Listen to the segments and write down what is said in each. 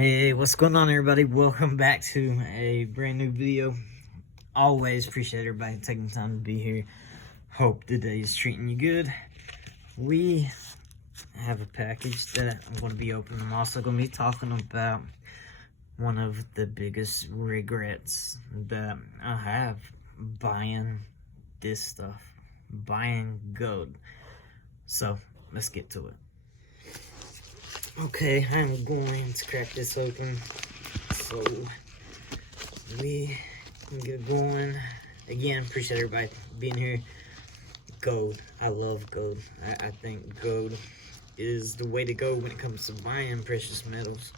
Hey, what's going on, everybody? Welcome back to a brand new video. Always appreciate everybody taking the time to be here. Hope the day is treating you good. We have a package that I'm going to be opening. I'm also going to be talking about one of the biggest regrets that I have buying this stuff, buying gold. So let's get to it. Okay, I'm going to crack this open so we can get going. Again, appreciate everybody being here. Gold. I love gold. I think gold is the way to go when it comes to buying precious metals,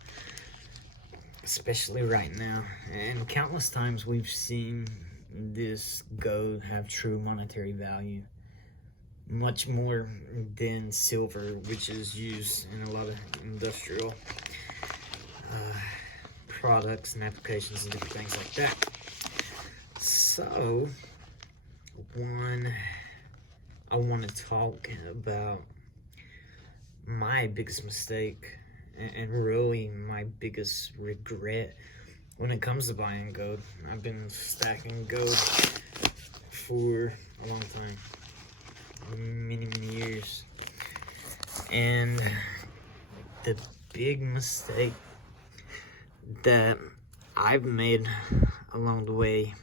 especially right now. And countless times we've seen this gold have true monetary value. Much more than silver, which is used in a lot of industrial products and applications and different things like that. So, I want to talk about my biggest mistake and really my biggest regret when it comes to buying gold. I've been stacking gold for a long time. Many years, and the big mistake that I've made along the way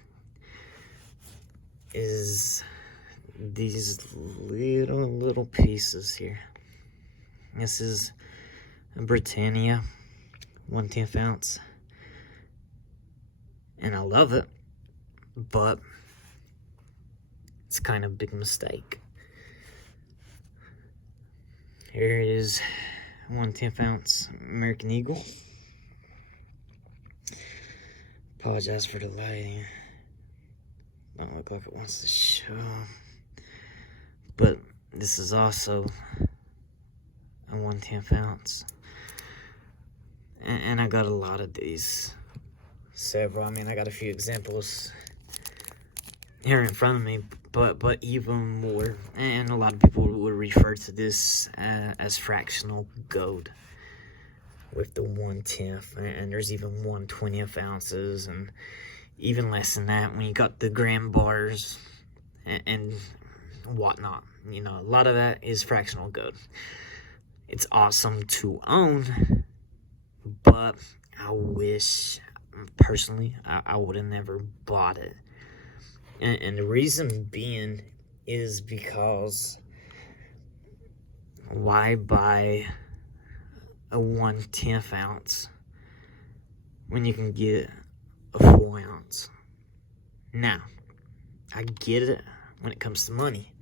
is these little pieces here. This is a Britannia 1/10 ounce, and I love it, but it's kind of a big mistake. Here is 1/10 ounce American Eagle. Apologize for the lighting. Don't look like it wants to show. But this is also a 1/10 ounce. And I got a lot of these. Several. I mean, I got a few examples here in front of me, but even more, and a lot of people would refer to this as fractional gold with the 1/10, and there's even 1/20 ounces, and even less than that when you got the gram bars and whatnot. You know, a lot of that is fractional gold. It's awesome to own, but I wish, personally, I would have never bought it. And the reason being is because why buy a 1/10 ounce when you can get a 4 ounce? Now, I get it when it comes to money,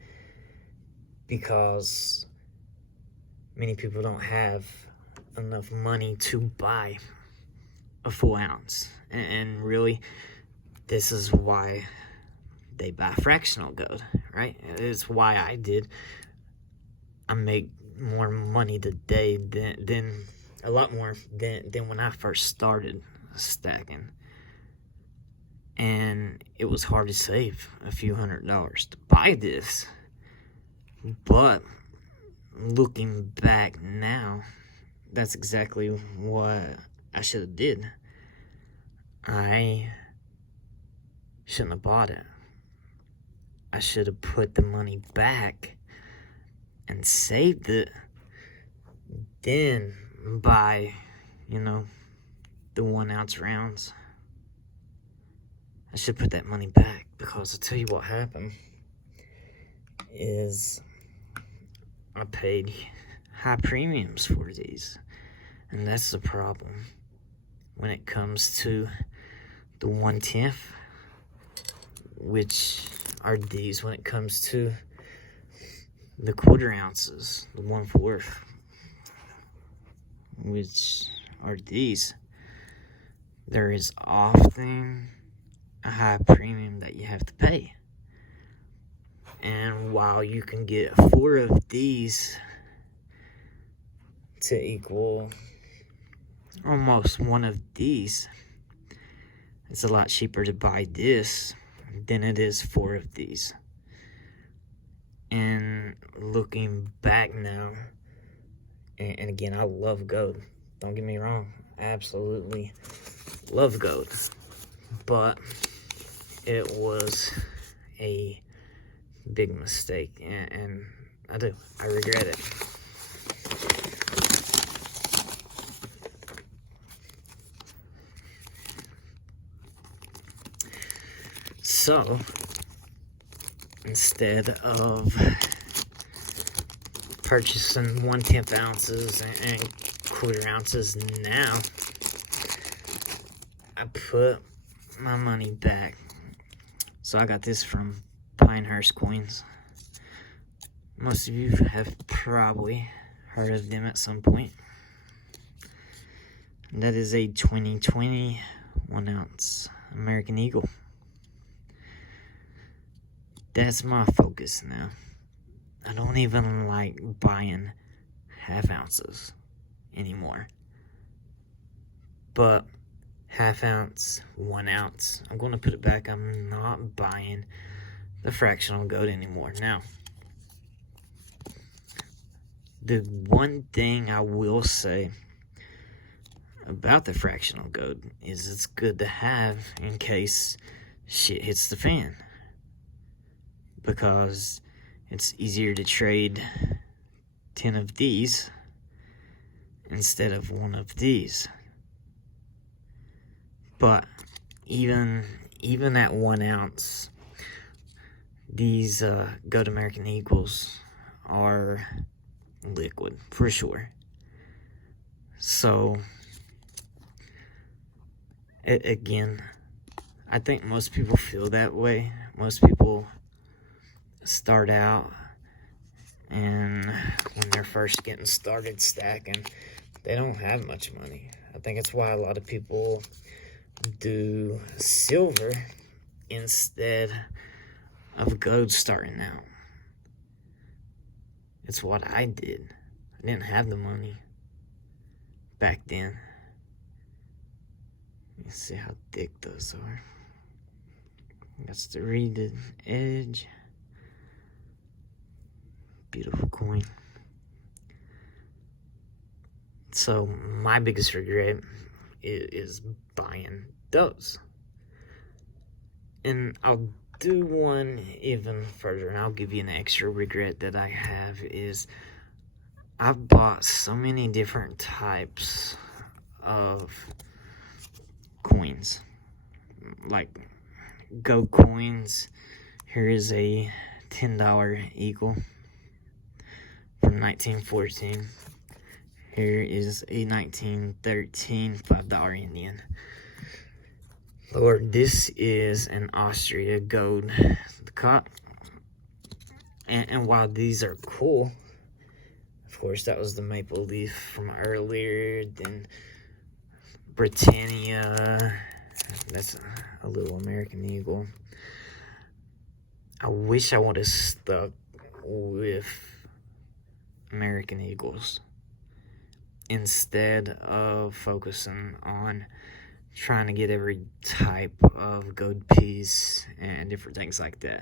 because many people don't have enough money to buy a 4 ounce. And really, this is why they buy fractional gold, right? It's why I did. I make more money today than a lot more than when I first started stacking. And it was hard to save a few $100s to buy this. But looking back now, that's exactly what I should have did. I shouldn't have bought it. I should have put the money back and saved it, then buy, the 1 ounce rounds. I should put that money back, because I'll tell you what happened is I paid high premiums for these, and that's the problem when it comes to the 1/10, which are these. When it comes to the 1/4 ounces, the 1/4, which are these, there is often a high premium that you have to pay. And while you can get 4 of these to equal almost 1 of these, it's a lot cheaper to buy this than it is 4 of these. And looking back now, and again, I love gold, Don't get me wrong, I absolutely love gold, but it was a big mistake, and I regret it. So, instead of purchasing 1/10 ounces and quarter ounces now, I put my money back. So I got this from Pinehurst Coins. Most of you have probably heard of them at some point. And that is a 2020 1-ounce American Eagle. That's my focus now. I don't even like buying half ounces anymore. But half ounce, 1 ounce, I'm going to put it back. I'm not buying the fractional gold anymore. Now, the one thing I will say about the fractional gold is it's good to have in case shit hits the fan, because it's easier to trade 10 of these instead of 1 of these. But even at 1 ounce, these gold American Eagles are liquid for sure. So again, I think most people feel that way. Most people start out, and when they're first getting started stacking, they don't have much money. I think it's why a lot of people do silver instead of gold starting out. It's what I did. I didn't have the money back then. Let's see how thick those are. That's the reeded edge. Beautiful coin. So my biggest regret is buying those. And I'll do one even further, and I'll give you an extra regret that I have is I've bought so many different types of coins, like gold coins. Here is a $10 Eagle from 1914. Here is a 1913 $5 Indian. Lord, this is an Austria gold cup. And while these are cool, of course, that was the maple leaf from earlier. Then Britannia. That's a little American Eagle. I wish I would have stuck with American Eagles instead of focusing on trying to get every type of gold piece and different things like that.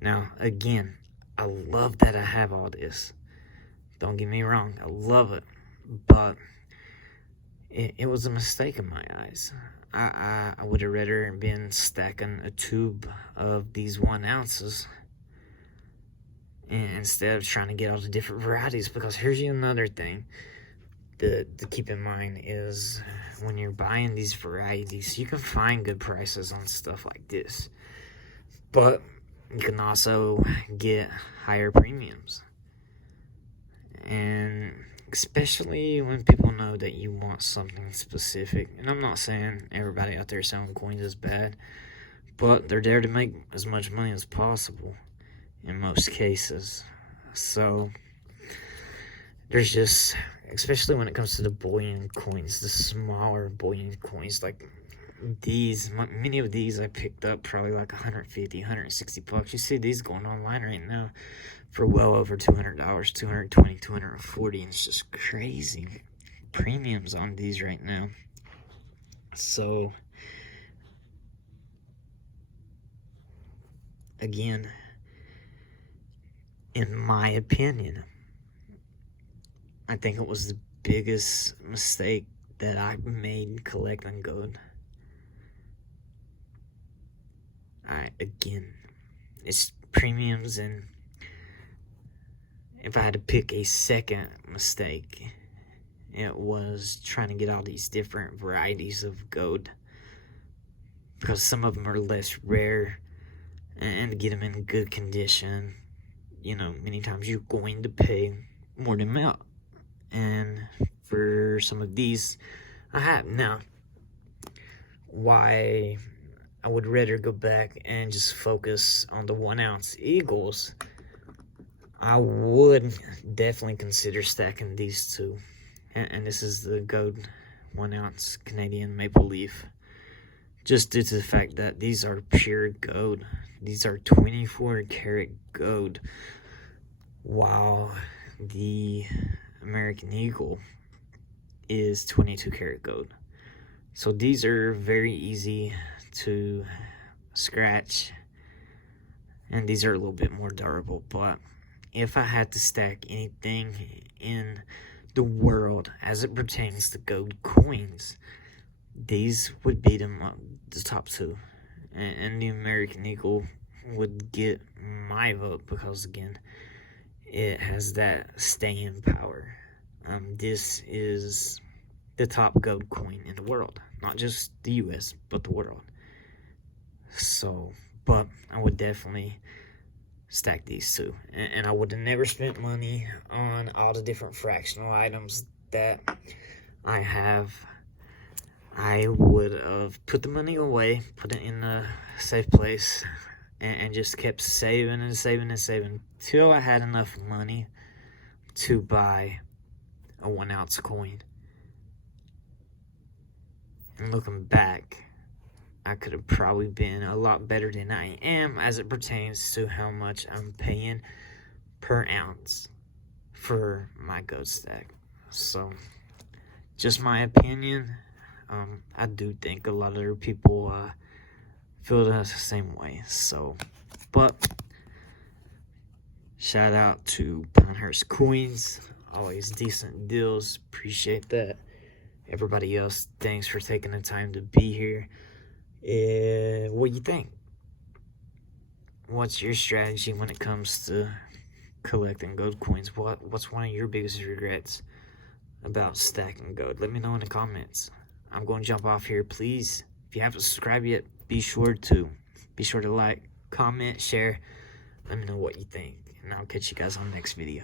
Now, again, I love that I have all this. Don't get me wrong, I love it, but it was a mistake in my eyes. I would have rather been stacking a tube of these 1 ounces instead of trying to get all the different varieties, because here's another thing to keep in mind is when you're buying these varieties, you can find good prices on stuff like this, but you can also get higher premiums. And especially when people know that you want something specific. And I'm not saying everybody out there selling coins is bad, but they're there to make as much money as possible in most cases. So there's just, especially when it comes to the bullion coins, the smaller bullion coins, like these, many of these I picked up probably like 150, 160 bucks. You see these going online right now for well over $200, 220, 240, and it's just crazy premiums on these right now. So again, in my opinion, I think it was the biggest mistake that I made collecting gold? Alright, again, it's premiums, and if I had to pick a second mistake, it was trying to get all these different varieties of gold, because some of them are less rare, and to get them in good condition, many times you're going to pay more than amount. And for some of these, I have. Now, why I would rather go back and just focus on the 1 ounce Eagles, I would definitely consider stacking these two. And this is the gold 1 ounce Canadian maple leaf. Just due to the fact that these are pure gold. These are 24 karat gold, while the American Eagle is 22 karat gold. So these are very easy to scratch, and these are a little bit more durable. But if I had to stack anything in the world as it pertains to gold coins, these would be the top two, and the American Eagle would get my vote because, again, it has that staying power. This is the top gold coin in the world, not just the US, but the world. So, but I would definitely stack these two, and I would have never spent money on all the different fractional items that I have. I would have put the money away, put it in a safe place, and just kept saving and saving and saving till I had enough money to buy a 1 ounce coin. And looking back, I could have probably been a lot better than I am as it pertains to how much I'm paying per ounce for my gold stack. So, just my opinion. I do think a lot of other people feel the same way. So, but shout out to Pinehurst Coins. Always decent deals. Appreciate that. Everybody else, thanks for taking the time to be here. What do you think? What's your strategy when it comes to collecting gold coins? What's one of your biggest regrets about stacking gold? Let me know in the comments. I'm going to jump off here. Please, if you haven't subscribed yet, be sure to like, comment, share. Let me know what you think, and I'll catch you guys on the next video.